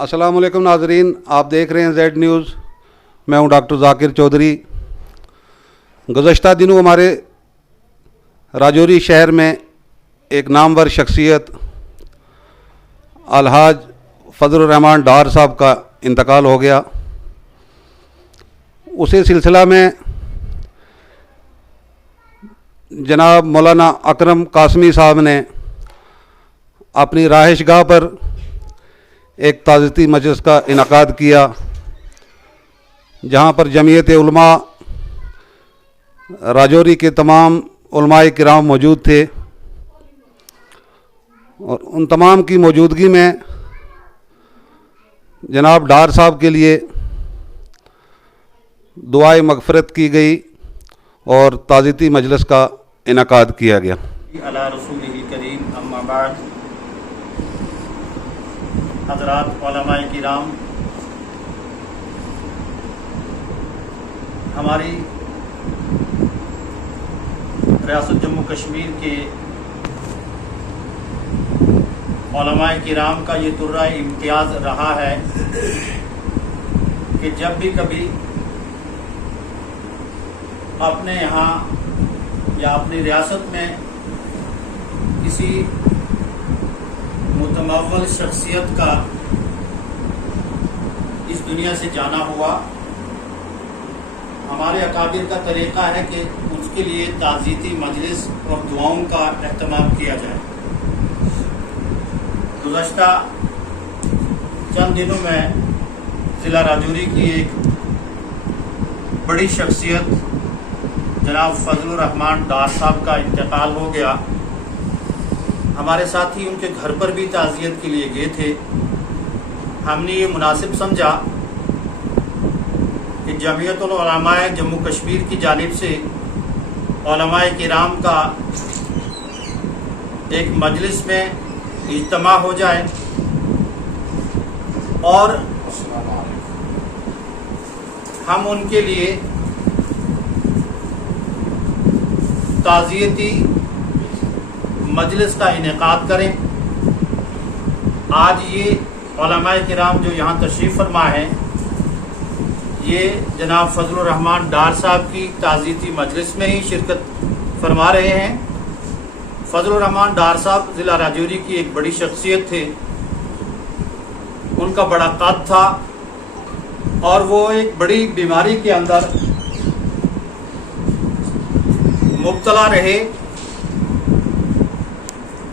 السلام علیکم ناظرین، آپ دیکھ رہے ہیں زیڈ نیوز۔ میں ہوں ڈاکٹر ذاکر چودھری۔ گزشتہ دنوں ہمارے راجوری شہر میں ایک نامور شخصیت الحاج فضل الرحمان ڈار صاحب کا انتقال ہو گیا۔ اسی سلسلہ میں جناب مولانا اکرم قاسمی صاحب نے اپنی رہائش گاہ پر ایک تعزیتی مجلس کا انعقاد کیا، جہاں پر جمعیت علماء راجوری کے تمام علماء کرام موجود تھے، اور ان تمام کی موجودگی میں جناب ڈار صاحب کے لیے دعائے مغفرت کی گئی اور تعزیتی مجلس کا انعقاد کیا گیا۔ علی رسولہ کریم، اما بعد۔ حضرات علماء کرام، ہماری ریاست جموں کشمیر کے علماء کرام کا یہ درہ امتیاز رہا ہے کہ جب بھی کبھی اپنے یہاں یا اپنی ریاست میں کسی متمول شخصیت کا اس دنیا سے جانا ہوا، ہمارے اکابر کا طریقہ ہے کہ اس کے لیے تعزیتی مجلس اور دعاؤں کا اہتمام کیا جائے۔ گزشتہ چند دنوں میں ضلع راجوری کی ایک بڑی شخصیت جناب فضل الرحمان ڈار صاحب کا انتقال ہو گیا۔ ہمارے ساتھی ان کے گھر پر بھی تعزیت کے لیے گئے تھے۔ ہم نے یہ مناسب سمجھا کہ جمعیت العلماء جموں کشمیر کی جانب سے علماء کرام کا ایک مجلس میں اجتماع ہو جائے اور ہم ان کے لیے تعزیتی مجلس کا انعقاد کریں۔ آج یہ علماء کرام جو یہاں تشریف فرما ہیں، یہ جناب فضل الرحمان ڈار صاحب کی تعزیتی مجلس میں ہی شرکت فرما رہے ہیں۔ فضل الرحمان ڈار صاحب ضلع راجوری کی ایک بڑی شخصیت تھے، ان کا بڑا قد تھا اور وہ ایک بڑی بیماری کے اندر مبتلا رہے،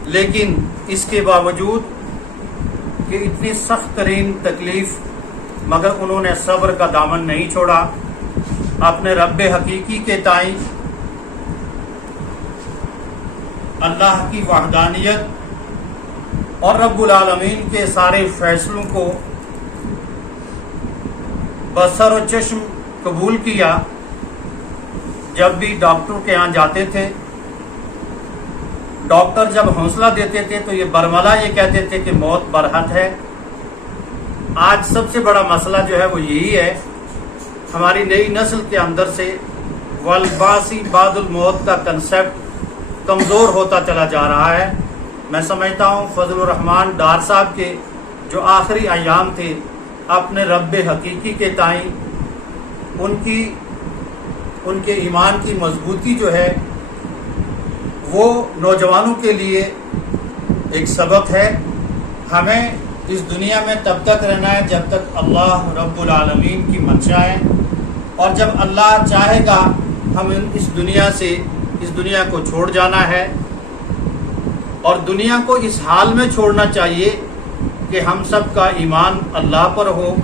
لیکن اس کے باوجود کہ اتنی سخت ترین تکلیف، مگر انہوں نے صبر کا دامن نہیں چھوڑا۔ اپنے رب حقیقی کے تئیں اللہ کی وحدانیت اور رب العالمین کے سارے فیصلوں کو بصر و چشم قبول کیا۔ جب بھی ڈاکٹر کے یہاں جاتے تھے، ڈاکٹر جب حوصلہ دیتے تھے تو یہ برملا یہ کہتے تھے کہ موت برحق ہے۔ آج سب سے بڑا مسئلہ جو ہے وہ یہی ہے، ہماری نئی نسل کے اندر سے والباسی بعد الموت کا کنسیپٹ کمزور ہوتا چلا جا رہا ہے۔ میں سمجھتا ہوں فضل الرحمان ڈار صاحب کے جو آخری ایام تھے، اپنے رب حقیقی کے تئیں ان کے ایمان کی مضبوطی جو ہے وہ نوجوانوں کے لیے ایک سبق ہے۔ ہمیں اس دنیا میں تب تک رہنا ہے جب تک اللہ رب العالمین کی منشا ہے، اور جب اللہ چاہے گا ہم اس دنیا کو چھوڑ جانا ہے، اور دنیا کو اس حال میں چھوڑنا چاہیے کہ ہم سب کا ایمان اللہ پر ہو،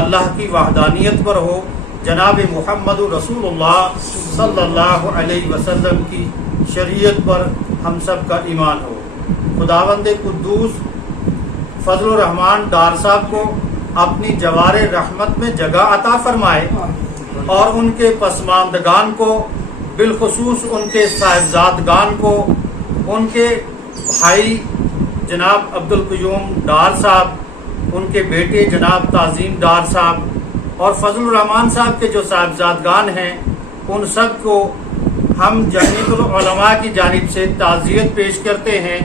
اللہ کی وحدانیت پر ہو، جناب محمد رسول اللہ صلی اللہ علیہ وسلم کی شریعت پر ہم سب کا ایمان ہو۔ خداوند قدوس فضل الرحمان ڈار صاحب کو اپنی جوار رحمت میں جگہ عطا فرمائے، اور ان کے پسماندگان کو، بالخصوص ان کے صاحبزادگان کو، ان کے بھائی جناب عبدالقیوم ڈار صاحب، ان کے بیٹے جناب تعظیم ڈار صاحب، اور فضل الرحمان صاحب کے جو صاحبزادگان ہیں، ان سب کو ہم جمعیت العلماء کی جانب سے تعزیت پیش کرتے ہیں،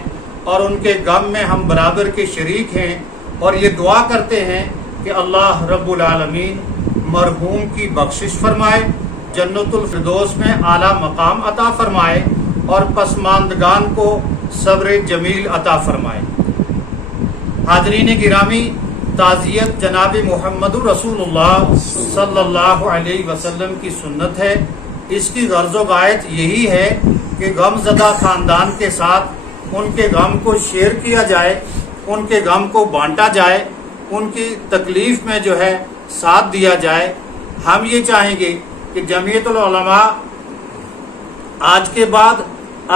اور ان کے غم میں ہم برابر کے شریک ہیں۔ اور یہ دعا کرتے ہیں کہ اللہ رب العالمین مرحوم کی بخشش فرمائے، جنت الفردوس میں اعلیٰ مقام عطا فرمائے اور پسماندگان کو صبر جمیل عطا فرمائے۔ حاضرین گرامی، تعزیت جناب محمد رسول اللہ صلی اللہ علیہ وسلم کی سنت ہے۔ اس کی غرض و غایت یہی ہے کہ غم زدہ خاندان کے ساتھ ان کے غم کو شیئر کیا جائے، ان کے غم کو بانٹا جائے، ان کی تکلیف میں جو ہے ساتھ دیا جائے۔ ہم یہ چاہیں گے کہ جمعیت العلماء آج کے بعد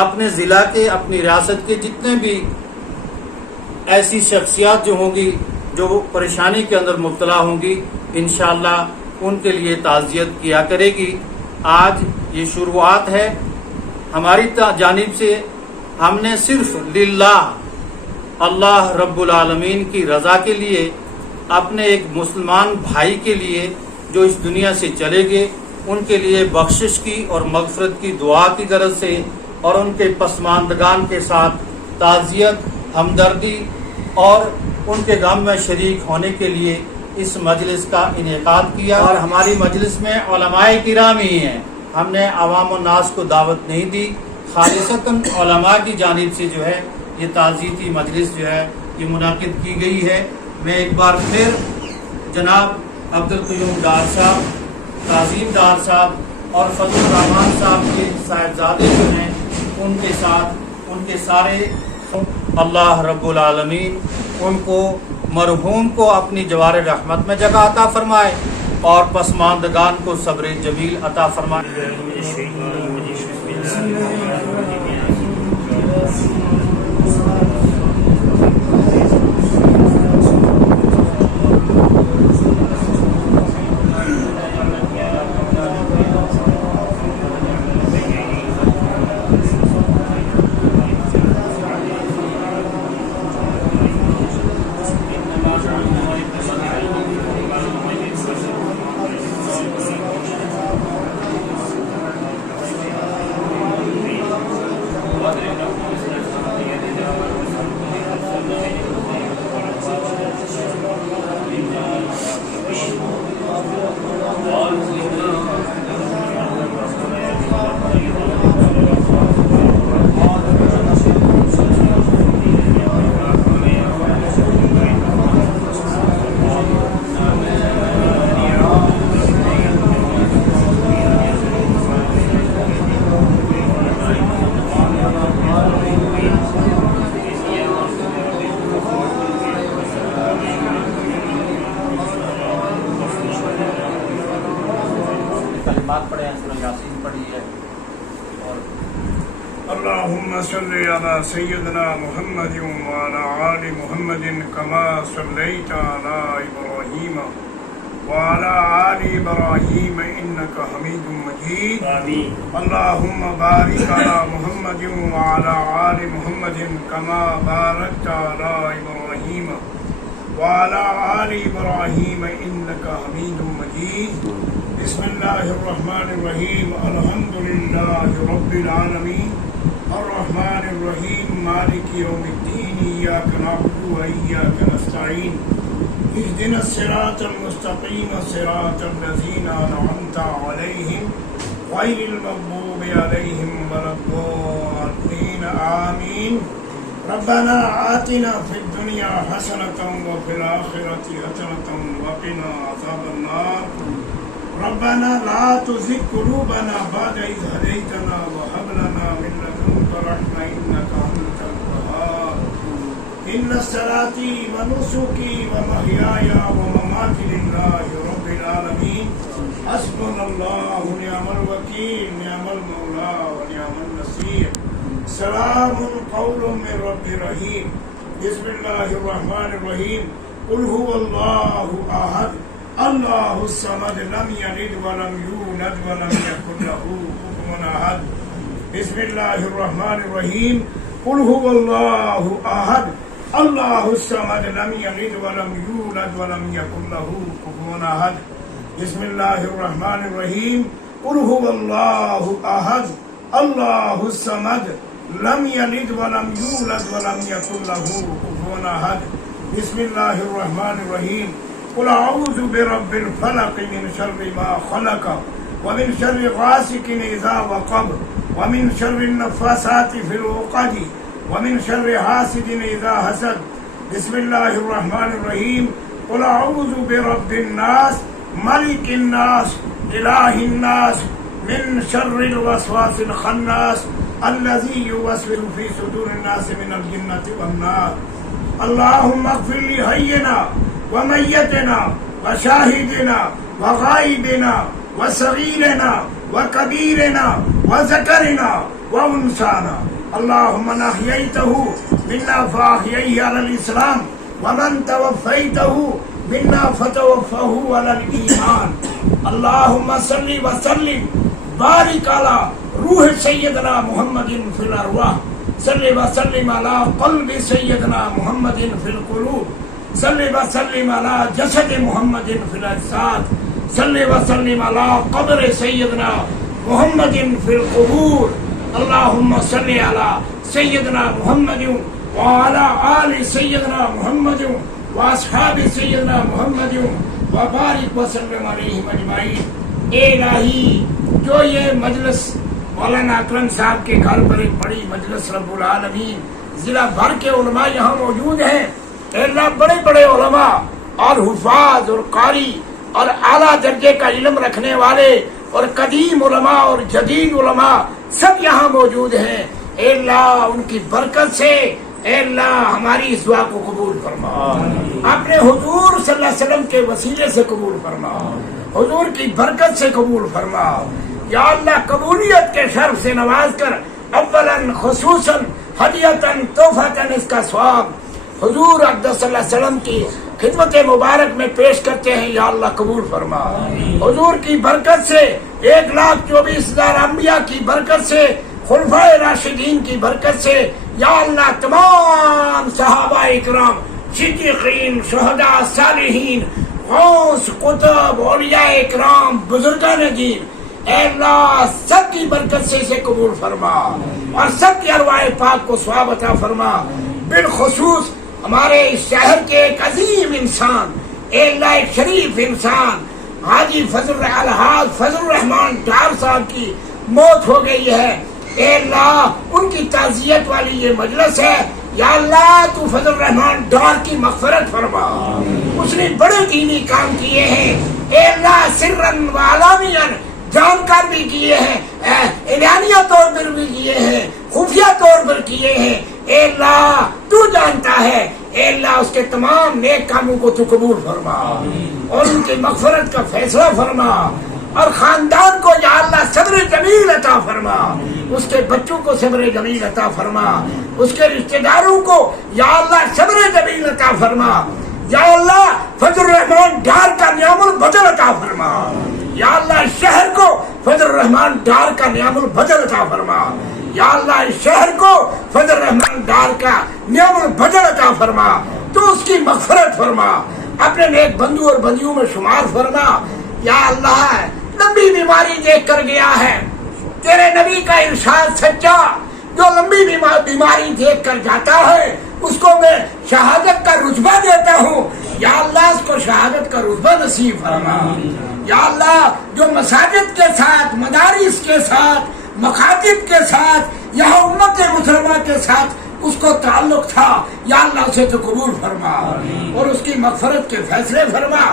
اپنے ضلع کے، اپنی ریاست کے جتنے بھی ایسی شخصیات جو ہوں گی جو پریشانی کے اندر مبتلا ہوں گی، انشاءاللہ ان کے لیے تعزیت کیا کرے گی۔ آج یہ شروعات ہے ہماری جانب سے، ہم نے صرف للہ اللہ رب العالمین کی رضا کے لیے، اپنے ایک مسلمان بھائی کے لیے جو اس دنیا سے چلے گئے، ان کے لیے بخشش کی اور مغفرت کی دعا کی غرض سے اور ان کے پسماندگان کے ساتھ تعزیت، ہمدردی اور ان کے غم میں شریک ہونے کے لیے اس مجلس کا انعقاد کیا۔ اور ہماری مجلس میں علماء کرام ہی ہیں، ہم نے عوام الناس کو دعوت نہیں دی، خالصتاً علماء کی جانب سے جو ہے یہ تعزیتی مجلس جو ہے یہ منعقد کی گئی ہے۔ میں ایک بار پھر جناب عبدالقیوم ڈار صاحب، تعظیم ڈار صاحب اور فضل الرحمان صاحب کے صاحبزادے جو ہیں ان کے ساتھ ان کے سارے، اللہ رب العالمین ان کو مرحوم کو اپنی جوار رحمت میں جگہ عطا فرمائے اور پسماندگان کو صبر جمیل عطا فرمائے۔ کلمات پڑھے ہیں، سورہ یاسین پڑھی ہے اور اللهم صل على سيدنا محمد وعلى آل محمد كما صليت على إبراهيم وعلى آل إبراهيم إنك حميد مجيد آمين. اللهم بارك على محمد وعلى آل محمد كما باركت على إبراهيم وعلى آل إبراهيم إنك حميد مجيد بسم الله الرحمن الرحيم الحمد لله رب العالمين الرحمن الرحيم مالك يوم الدين إياك نعبد وإياك نستعين اهدنا الصراط المستقيم صراط الذين أنعمت عليهم غير المغضوب عليهم ولا الضالين آمين ربنا آتنا في الدنيا حسنة وفي الآخرة حسنة وقنا عذاب النار ربنا لا تزغ قلوبنا بعد إذ هديتنا وهب لنا من لدنك رحمة إنك أنت الوهاب إن صلاتي ونسكي ومحياي ومماتي لله رب العالمين حسبنا الله ونعم الوكيل نعم المولى ونعم النصير سلام قول من رب رحيم بسم الله الرحمن الرحيم قل هو الله أحد الله الصمد لم يلد ولم يولد ولم يكن له كفوا أحد بسم الله الرحمن الرحيم قل هو الله أحد الله الصمد لم يلد ولم يولد ولم يكن له كفوا أحد بسم الله الرحمن الرحيم قل هو الله أحد الله الصمد لم يلد ولم يولد ولم يكن له كفوا أحد بسم اللہ الرحمن الرحیم قل اعوذ برب الفلق من شر ما خلق ومن شر غاسق اذا وقب ومن شر النفاثات في العقد ومن شر حاسد اذا حسد بسم اللہ الرحمن الرحیم قل اعوذ برب الناس ملک الناس الہ الناس من شر الوسواس الخناس الذي يوسوس في صدور الناس من الجنة والنار اللهم اغفر لحينا وميتنا وشاهدنا وغائبنا وصغيرنا وكبيرنا وذكرنا وانثانا اللهم من احييته منا فاحيه على الاسلام ومن توفيته منا فتوفه على الايمان اللهم صل وسلم بارك على روح سيدنا محمد في الارواح صل وسلم على قلب سيدنا محمد في القلوب صل وسلم على جسد محمد في الاجساد صل وسلم على قبر سيدنا محمد في القبور اللهم صل على سيدنا محمد وعلى آل سيدنا محمد واصحاب سيدنا محمد وبارك وسلم عليهم اجمعين۔ اے الہی، جو یہ مجلس مولانا اکرم صاحب کے گھر پر ایک بڑی مجلس رب العالمین ضلع بھر کے علماء یہاں موجود ہیں، اے اللہ بڑے بڑے علماء اور حفاظ اور قاری اور اعلیٰ درجے کا علم رکھنے والے اور قدیم علماء اور جدید علماء سب یہاں موجود ہیں، اے اللہ ان کی برکت سے اے اللہ ہماری اس دعا کو قبول فرما، اپنے حضور صلی اللہ علیہ وسلم کے وسیلے سے قبول فرما، حضور کی برکت سے قبول فرما یا اللہ، قبولیت کے شرف سے نواز کر اولاً خصوصاً ہدیتاً تحفتاً اس کا ثواب حضور اقدس صلی اللہ علیہ وسلم کی خدمت مبارک میں پیش کرتے ہیں یا اللہ قبول فرما۔ حضور کی برکت سے 1,24,000 انبیاء کی برکت سے، خلفائے راشدین کی برکت سے یا اللہ، تمام صحابہ اکرام، صدیقین، شہداء، صالحین، غوث، قطب، اولیاء اکرام، بزرگان دین، اے اللہ سب کی برکت سے اسے قبول فرما اور سب کی ارواح پاک کو ثواب عطا فرما۔ بالخصوص ہمارے اس شہر کے ایک عظیم انسان، اے اللہ ایک شریف انسان حاجی الحاج فضل الرحمان ڈار صاحب کی موت ہو گئی ہے، اے اللہ ان کی تعزیت والی یہ مجلس ہے یا اللہ، تو فضل الرحمان ڈار کی مغفرت فرما، اس نے بڑے دینی کام کیے ہیں، اے اللہ سرن و علانیہ جان کر بھی کیے ہیں، اعلانیہ طور پر بھی کیے ہیں، خفیہ طور پر کیے ہیں، اے اللہ تو جانتا ہے، اے اللہ اس کے تمام نیک کاموں کو تو قبول فرما اور ان کی مغفرت کا فیصلہ فرما، اور خاندان کو یا اللہ صبر جمیل عطا فرما، اس کے بچوں کو صبر جمیل عطا فرما، اس کے رشتہ داروں کو یا اللہ صبر جمیل عطا فرما، یا اللہ فضل الرحمان ڈار کا نعم البدل عطا فرما، یا اللہ اس شہر کو فضل الرحمان ڈار کا نعم البدل عطا فرما، یا اللہ اس شہر کو فضل الرحمان ڈار کا نعم البدل عطا فرما، تو اس کی مغفرت فرما، اپنے نیک بندو اور بندیوں میں شمار فرما، یا اللہ لمبی بیماری دیکھ کر گیا ہے، تیرے نبی کا ارشاد سچا، جو لمبی بیماری دیکھ کر جاتا ہے اس کو میں شہادت کا رتبہ دیتا ہوں، یا اللہ اس کو شہادت کا رتبہ نصیب فرما، یا اللہ جو مساجد کے ساتھ، مدارس کے ساتھ، مکاتب کے ساتھ، یہاں امت مسلمہ کے ساتھ اس کو تعلق تھا، یا اللہ اسے تو قبول فرما اور اس کی مغفرت کے فیصلے فرما۔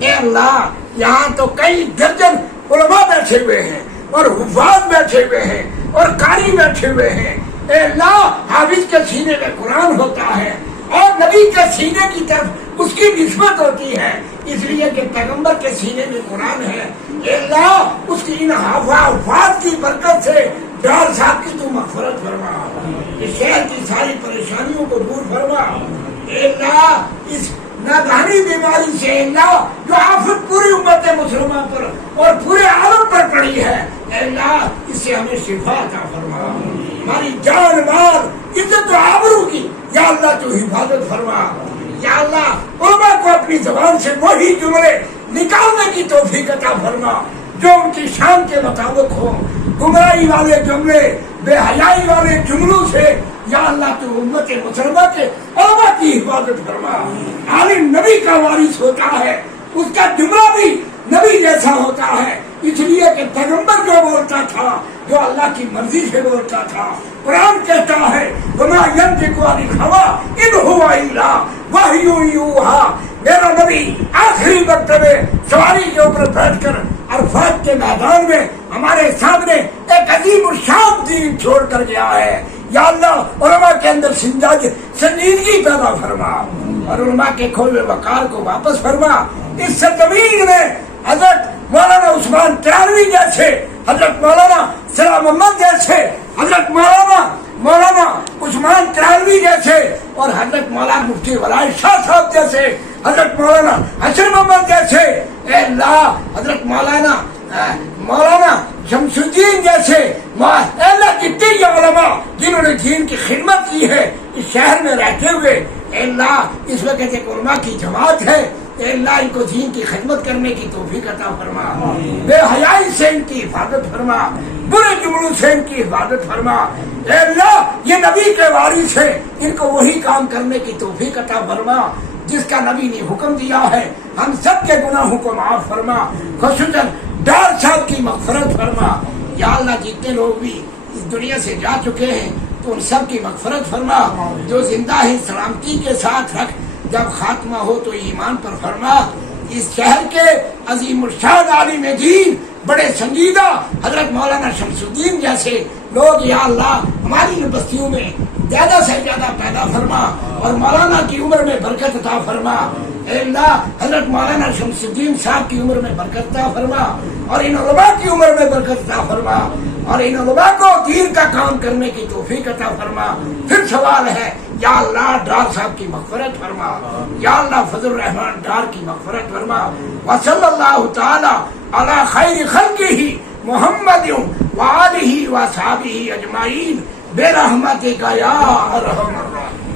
اے اللہ یہاں تو کئی درجن علماء بیٹھے ہوئے ہیں اور حفاظ بیٹھے ہوئے ہیں اور قاری بیٹھے ہوئے ہیں، اے اللہ حافظ کے سینے میں قرآن ہوتا ہے اور نبی کے سینے کی طرف اس کی نسبت ہوتی ہے، اس لیے کہ پیغمبر کے سینے میں قرآن ہے، اے اللہ اس کی ان حفاظ کی برکت سے ڈار صاحب کی تو مغفرت فرما، اس شہر کی ساری پریشانیوں کو دور فرما، اے اللہ اس نادانی بیماری سے اللہ جو آفت پوری امت مسلمہ پر اور پورے عالم پر پڑی ہے، اے اللہ اس سے ہمیں شفا عطا فرما، ہماری جان مال عزت و آبرو کی یا اللہ تو حفاظت فرما، یا اللہ علماء کو اپنی زبان سے وہی جملے نکالنے کی توفیق عطا فرما جو ان کی شان کے مطابق ہو. گمراہی والے جملے، بے حیائی والے جملوں سے یا اللہ تو امت مسلمہ کے علماء کی حفاظت فرما. عالم نبی کا وارث ہوتا ہے، اس کا جملہ بھی نبی جیسا ہوتا ہے، اس لیے کہ پیغمبر جو بولتا تھا، جو اللہ کی مرضی سے بولتا تھا. قرآن کہتا ہے وَمَا يَنطِقُ عَنِ الْهَوَىٰ إِنْ هُوَ إِلَّا وَحْيٌ يُوحَىٰ. میرا نبی آخری وقت میں سواری کے اوپر بیٹھ کر عرفات کے میدان میں ہمارے سامنے ایک عظیم الشان دین چھوڑ کر گیا ہے. یا اللہ علماء کے اندر سنجیدگی پیدا فرما اور علماء کے کھوئے وقار کو واپس فرما. اس سرزمین میں حضرت مولانا عثمان ترانوی جیسے، حضرت مولانا سلام محمد جیسے، حضرت مولانا عثمان ترانوی جیسے اور حضرت مولانا مفتی ولائے شاہ صاحب جیسے، حضرت مولانا حسن محمد جیسے، اے اللہ حضرت مولانا شمس الدین جیسے، اے اللہ کتنے علماء جنہوں نے دین کی خدمت کی ہے اس شہر میں رہتے ہوئے. اے اللہ اس وقت ایک علماء کی جماعت ہے، اے اللہ ان کو دین کی خدمت کرنے کی توفیق عطا فرما. بے حیائی سے ان کی حفاظت فرما، برے جملوں سے ان کی حفاظت فرما. اے اللہ یہ نبی کے وارث ہے، ان کو وہی کام کرنے کی توفیق عطا فرما جس کا نبی نے حکم دیا ہے. ہم سب کے گناہوں کو معاف فرما، خصوصاً ڈار صاحب کی مغفرت فرما. یا اللہ جتنے لوگ بھی اس دنیا سے جا چکے ہیں تو ان سب کی مغفرت فرما. جو زندہ ہیں سلامتی کے ساتھ رکھ، جب خاتمہ ہو تو ایمان پر فرما. اس شہر کے عظیم الشان عالم دین، بڑے سنجیدہ حضرت مولانا شمس الدین جیسے لوگ یا اللہ ہماری بستیوں میں زیادہ سے زیادہ پیدا فرما اور مولانا کی عمر میں برکت عطا فرما. اے اللہ حضرت مولانا شمس الدین صاحب کی عمر میں برکت عطا فرما اور ان علماء کی عمر میں برکت عطا فرما اور ان علماء کو دین کا کام کرنے کی توفیق عطا فرما. پھر سوال ہے یا اللہ ڈار صاحب کی مغفرت فرما، یا اللہ فضل الرحمان ڈار کی مغفرت فرما. وصلی اللہ تعالی علی خیر خلقہ محمد وآلہ وصحبہ اجمعین برحمتک یا ارحم الراحمین.